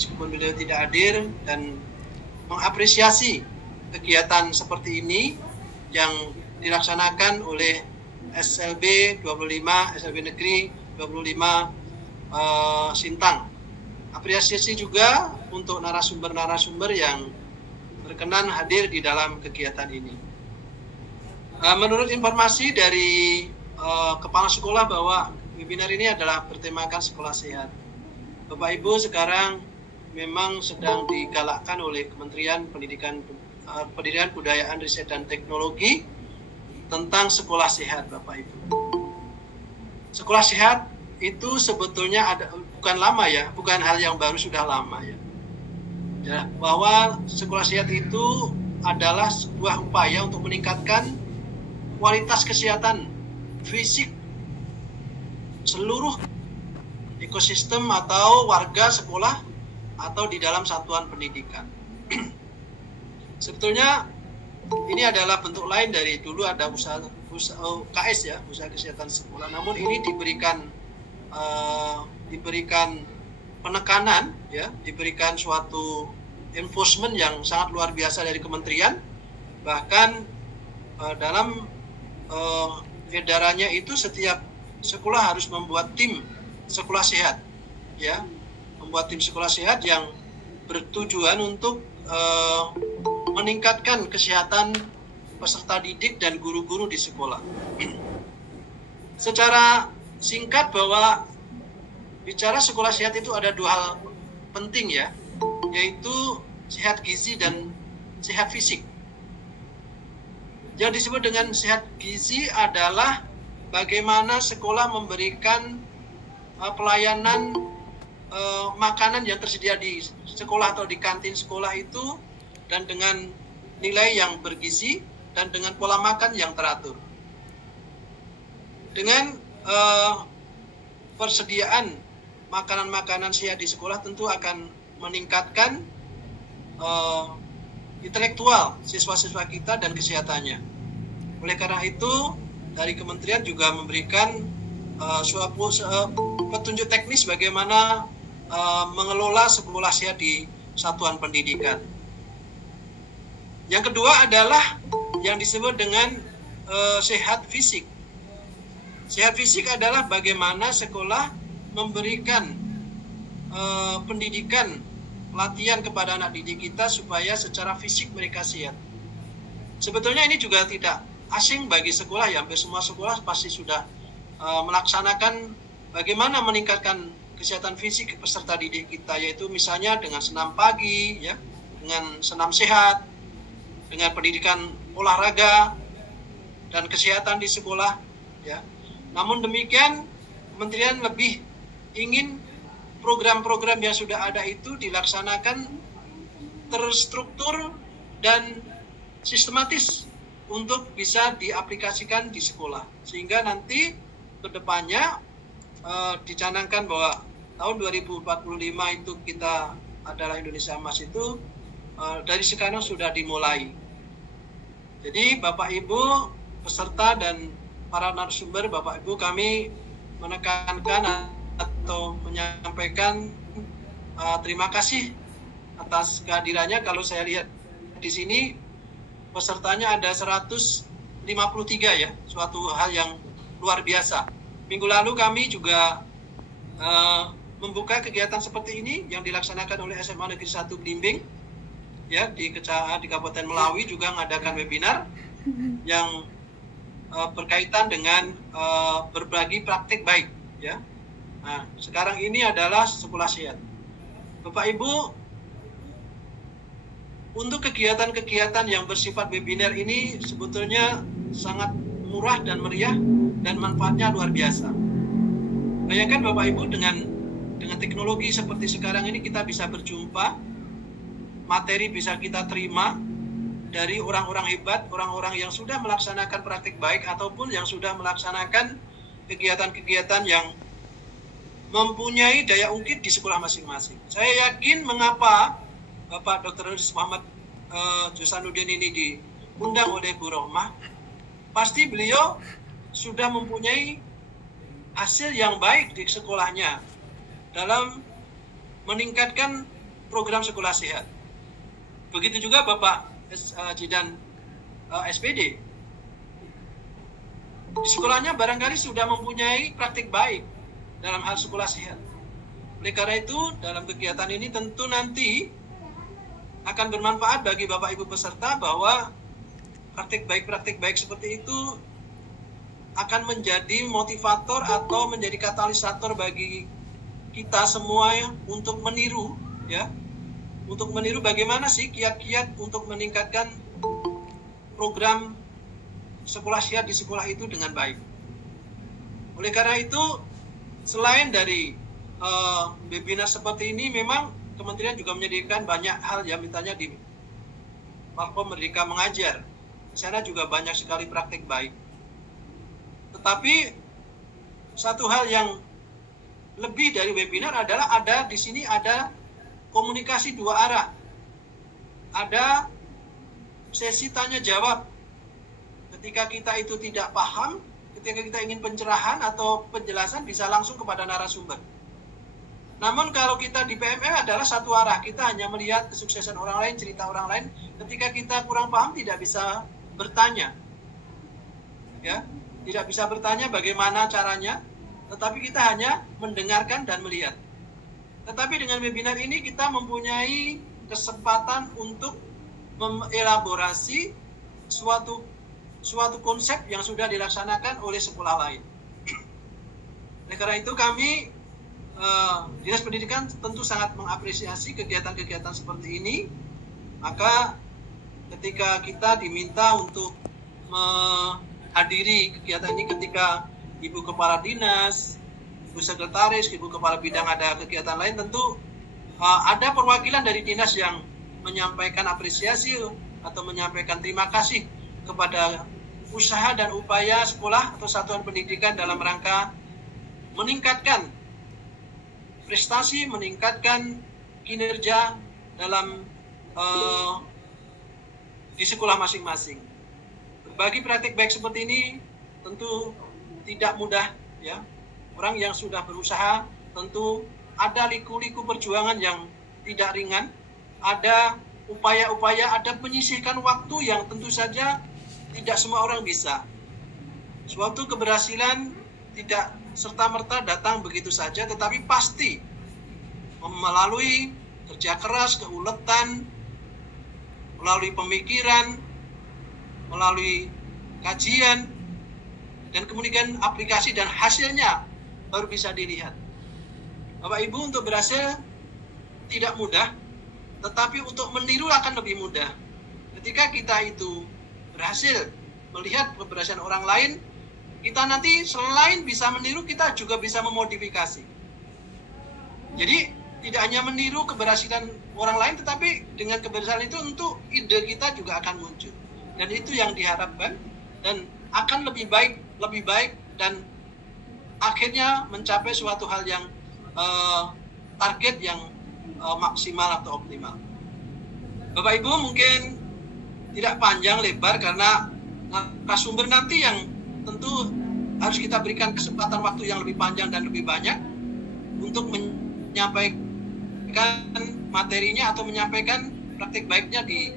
meskipun beliau tidak hadir, dan mengapresiasi kegiatan seperti ini yang dilaksanakan oleh SLB 25, SLB Negeri 25 Sintang. Apresiasi juga untuk narasumber-narasumber yang berkenan hadir di dalam kegiatan ini. Menurut informasi dari Kepala Sekolah bahwa webinar ini adalah bertemakan sekolah sehat. Bapak Ibu, sekarang memang sedang digalakkan oleh Kementerian Pendidikan, Kebudayaan, Riset dan Teknologi tentang sekolah sehat, Bapak Ibu. Sekolah sehat itu sebetulnya bukan lama ya, bukan hal yang baru, sudah lama ya. Bahwa sekolah sehat itu adalah sebuah upaya untuk meningkatkan kualitas kesehatan fisik seluruh ekosistem atau warga sekolah atau di dalam satuan pendidikan. Sebetulnya ini adalah bentuk lain dari dulu ada usaha UKS ya, usaha kesehatan sekolah. Namun ini diberikan penekanan ya, diberikan suatu enforcement yang sangat luar biasa dari kementerian. Bahkan dalam edarannya itu setiap sekolah harus membuat tim sekolah sehat ya, membuat tim sekolah sehat yang bertujuan untuk meningkatkan kesehatan peserta didik dan guru-guru di sekolah. Secara singkat, bahwa bicara sekolah sehat itu ada dua hal penting ya, yaitu sehat gizi dan sehat fisik. Yang disebut dengan sehat gizi adalah bagaimana sekolah memberikan pelayanan makanan yang tersedia di sekolah atau di kantin sekolah itu, dan dengan nilai yang bergizi dan dengan pola makan yang teratur. Dengan persediaan makanan-makanan sehat di sekolah tentu akan meningkatkan intelektual siswa-siswa kita dan kesehatannya. Oleh karena itu, dari kementerian juga memberikan suatu petunjuk teknis bagaimana mengelola sekolah sehat di satuan pendidikan. Yang kedua adalah yang disebut dengan sehat fisik. Sehat fisik adalah bagaimana sekolah memberikan pendidikan, latihan kepada anak didik kita supaya secara fisik mereka sehat. Sebetulnya ini juga tidak asing bagi sekolah ya, hampir semua sekolah pasti sudah melaksanakan bagaimana meningkatkan kesehatan fisik peserta didik kita, yaitu misalnya dengan senam pagi ya, dengan senam sehat, dengan pendidikan olahraga dan kesehatan di sekolah ya. Namun demikian, kementerian lebih ingin program-program yang sudah ada itu dilaksanakan terstruktur dan sistematis untuk bisa diaplikasikan di sekolah, sehingga nanti kedepannya dicanangkan bahwa tahun 2045 itu kita adalah Indonesia Emas itu dari sekarang sudah dimulai. Jadi Bapak Ibu peserta dan para narasumber, Bapak Ibu, kami menekankan atau menyampaikan terima kasih atas kehadirannya. Kalau saya lihat di sini pesertanya ada 153 ya, suatu hal yang luar biasa. Minggu lalu kami juga membuka kegiatan seperti ini yang dilaksanakan oleh SMA Negeri 1 Blimbing ya, di Kabupaten Melawi juga mengadakan webinar yang berkaitan dengan berbagi praktik baik ya. Nah, sekarang ini adalah sekolah sehat. Bapak Ibu, untuk kegiatan-kegiatan yang bersifat webinar ini sebetulnya sangat murah dan meriah dan manfaatnya luar biasa. Bayangkan Bapak Ibu, dengan teknologi seperti sekarang ini kita bisa berjumpa, materi bisa kita terima dari orang-orang hebat, orang-orang yang sudah melaksanakan praktik baik ataupun yang sudah melaksanakan kegiatan-kegiatan yang mempunyai daya ungkit di sekolah masing-masing. Saya yakin mengapa Bapak Dr. Muhammad Josanuddin ini diundang oleh Bu Rohmah, pasti beliau sudah mempunyai hasil yang baik di sekolahnya dalam meningkatkan program sekolah sehat. Begitu juga Bapak Jidan SPD. Di sekolahnya barangkali sudah mempunyai praktik baik dalam hal sekolah sehat. Oleh karena itu, dalam kegiatan ini tentu nanti akan bermanfaat bagi Bapak Ibu peserta bahwa praktik baik seperti itu akan menjadi motivator atau menjadi katalisator bagi kita semua ya, untuk meniru ya. Untuk meniru bagaimana sih kiat-kiat untuk meningkatkan program sekolah sehat di sekolah itu dengan baik. Oleh karena itu, selain dari webinar seperti ini, memang Kementerian juga menyediakan banyak hal ya, misalnya di platform Merdeka Mengajar. Di sana juga banyak sekali praktik baik. Tetapi satu hal yang lebih dari webinar adalah di sini ada komunikasi dua arah. Ada sesi tanya jawab. Ketika kita itu tidak paham, ketika kita ingin pencerahan atau penjelasan bisa langsung kepada narasumber. Namun kalau kita di PMR adalah satu arah, kita hanya melihat kesuksesan orang lain, cerita orang lain. Ketika kita kurang paham tidak bisa bertanya. Ya, tidak bisa bertanya bagaimana caranya, tetapi kita hanya mendengarkan dan melihat. Tetapi dengan webinar ini kita mempunyai kesempatan untuk mengelaborasi suatu konsep yang sudah dilaksanakan oleh sekolah lain. Oleh karena itu kami Dinas Pendidikan tentu sangat mengapresiasi kegiatan-kegiatan seperti ini. Maka ketika kita diminta untuk menghadiri kegiatan ini, ketika Ibu Kepala Dinas, Ibu Sekretaris, Ibu Kepala Bidang ada kegiatan lain, tentu ada perwakilan dari dinas yang menyampaikan apresiasi atau menyampaikan terima kasih kepada usaha dan upaya sekolah atau satuan pendidikan dalam rangka meningkatkan prestasi, meningkatkan kinerja dalam di sekolah masing-masing. Berbagi praktik baik seperti ini tentu tidak mudah ya. Orang yang sudah berusaha tentu ada liku-liku perjuangan yang tidak ringan, ada upaya-upaya, ada menyisihkan waktu yang tentu saja tidak semua orang bisa. Suatu keberhasilan tidak serta-merta datang begitu saja, tetapi pasti melalui kerja keras, keuletan, melalui pemikiran, melalui kajian, dan kemudian aplikasi dan hasilnya baru bisa dilihat. Bapak Ibu, untuk berhasil tidak mudah, tetapi untuk meniru akan lebih mudah. Ketika kita itu berhasil melihat keberhasilan orang lain, kita nanti selain bisa meniru, kita juga bisa memodifikasi. Jadi tidak hanya meniru keberhasilan orang lain, tetapi dengan keberhasilan itu untuk ide kita juga akan muncul. Dan itu yang diharapkan, dan akan lebih baik dan akhirnya mencapai suatu hal yang target yang maksimal atau optimal. Bapak Ibu, mungkin tidak panjang lebar karena narasumber nanti yang tentu harus kita berikan kesempatan waktu yang lebih panjang dan lebih banyak untuk menyampaikan materinya atau menyampaikan praktik baiknya di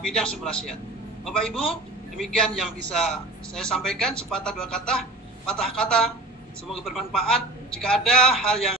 bidang sekolah sehat. Bapak Ibu, demikian yang bisa saya sampaikan, sepatah dua kata, patah kata. Semoga bermanfaat. Jika ada hal yang